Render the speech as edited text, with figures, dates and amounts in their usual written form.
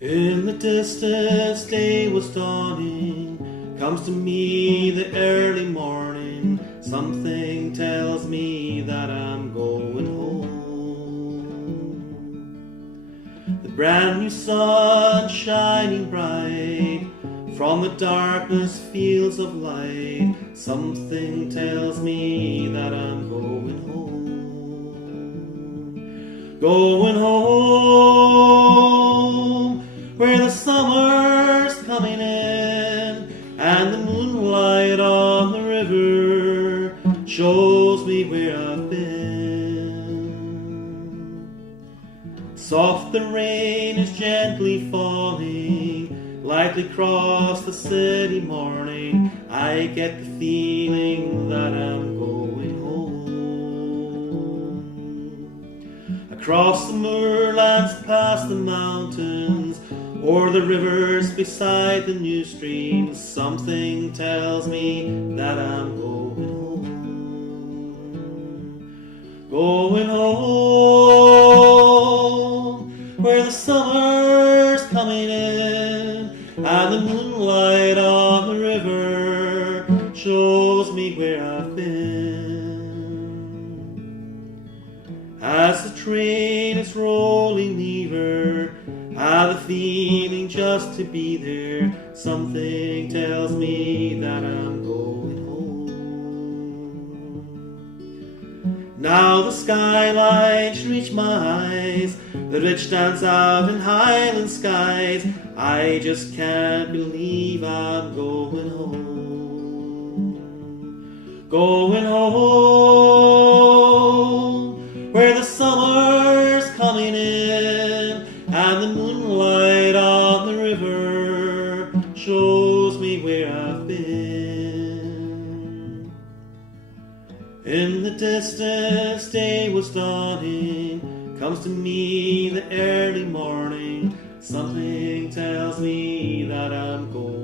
In the distance day was dawning, comes to me the early morning. Something tells me that I'm going home. The brand new sun shining bright from the darkness fields of light. Something tells me that I'm going home. Going home, where the summer's coming in, and the moonlight on the river shows me where I've been. Soft the rain is gently falling, lightly across the city morning. I get the feeling that I'm going home. Across the moorlands, past the mountains, o'er the rivers beside the new streams, something tells me that I'm going home. Going home, where the summer's coming in, and the moonlight on the river shows me where I've been. As the train is rolling nearer, I have a feeling just to be there. Something tells me that I'm going home. Now the skylights reach my eyes, the ridge stands out in Highland skies. I just can't believe I'm going home. Going home, where the summer's coming in, and the moonlight on the river shows me where I've been. In the distance day was dawning, comes to me the early morning. Something tells me that I'm going